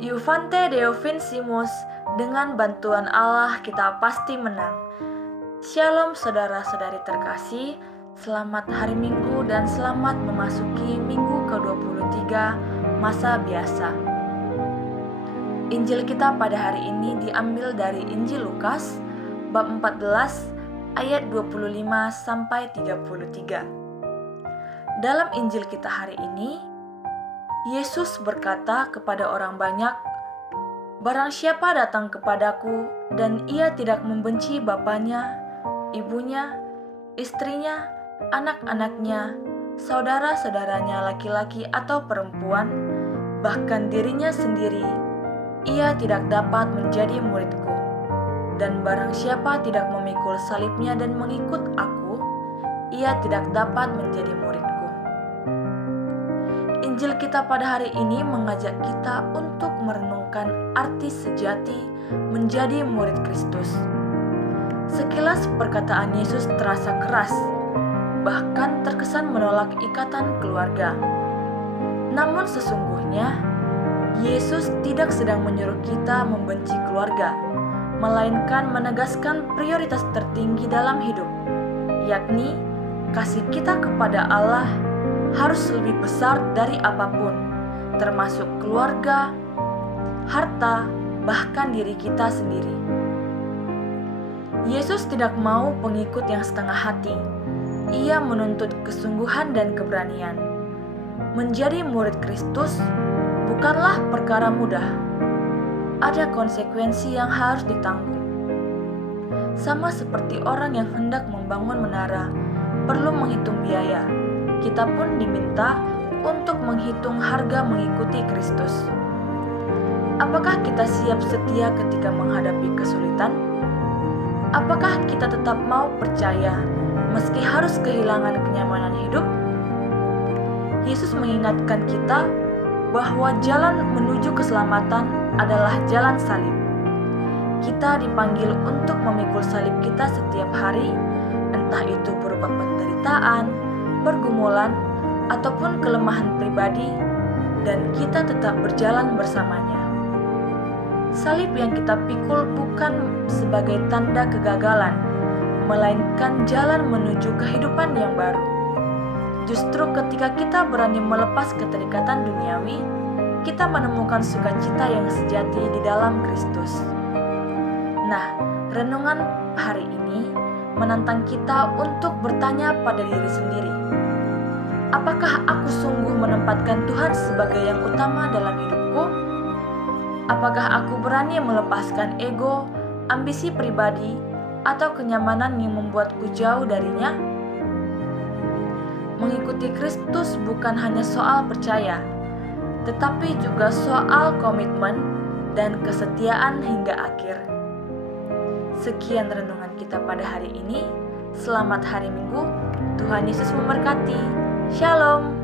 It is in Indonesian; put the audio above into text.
Iuvante Deo Vincimus, dengan bantuan Allah kita pasti menang. Shalom saudara-saudari terkasih, selamat hari Minggu dan selamat memasuki Minggu ke-23 masa biasa. Injil kita pada hari ini diambil dari Injil Lukas, bab 14, ayat 25 sampai 33. Dalam Injil kita hari ini, Yesus berkata kepada orang banyak, "Barang siapa datang kepadaku dan ia tidak membenci bapanya, ibunya, istrinya, anak-anaknya, saudara-saudaranya laki-laki atau perempuan, bahkan dirinya sendiri, ia tidak dapat menjadi muridku. Dan barang siapa tidak memikul salibnya dan mengikut aku, ia tidak dapat menjadi muridku." Injil kita pada hari ini mengajak kita untuk merenungkan arti sejati menjadi murid Kristus. Sekilas perkataan Yesus terasa keras, bahkan terkesan menolak ikatan keluarga. Namun sesungguhnya, Yesus tidak sedang menyuruh kita membenci keluarga, melainkan menegaskan prioritas tertinggi dalam hidup, yakni kasih kita kepada Allah harus lebih besar dari apapun, termasuk keluarga, harta, bahkan diri kita sendiri. Yesus tidak mau pengikut yang setengah hati. Ia menuntut kesungguhan dan keberanian. Menjadi murid Kristus bukanlah perkara mudah. Ada konsekuensi yang harus ditanggung. Sama seperti orang yang hendak membangun menara, perlu menghitung biaya. Kita pun diminta untuk menghitung harga mengikuti Kristus. Apakah kita siap setia ketika menghadapi kesulitan? Apakah kita tetap mau percaya meski harus kehilangan kenyamanan hidup? Yesus mengingatkan kita bahwa jalan menuju keselamatan adalah jalan salib. Kita dipanggil untuk memikul salib kita setiap hari, entah itu berupa penderitaan, pergumulan, ataupun kelemahan pribadi, dan kita tetap berjalan bersamanya. Salib yang kita pikul bukan sebagai tanda kegagalan, melainkan jalan menuju kehidupan yang baru. Justru ketika kita berani melepas keterikatan duniawi, kita menemukan sukacita yang sejati di dalam Kristus. Nah, renungan hari ini menantang kita untuk bertanya pada diri sendiri, apakah aku sungguh menempatkan Tuhan sebagai yang utama dalam hidupku? Apakah aku berani melepaskan ego, ambisi pribadi, atau kenyamanan yang membuatku jauh darinya? Mengikuti Kristus bukan hanya soal percaya, tetapi juga soal komitmen dan kesetiaan hingga akhir. Sekian renungan kita pada hari ini. Selamat hari Minggu. Tuhan Yesus memberkati. Shalom.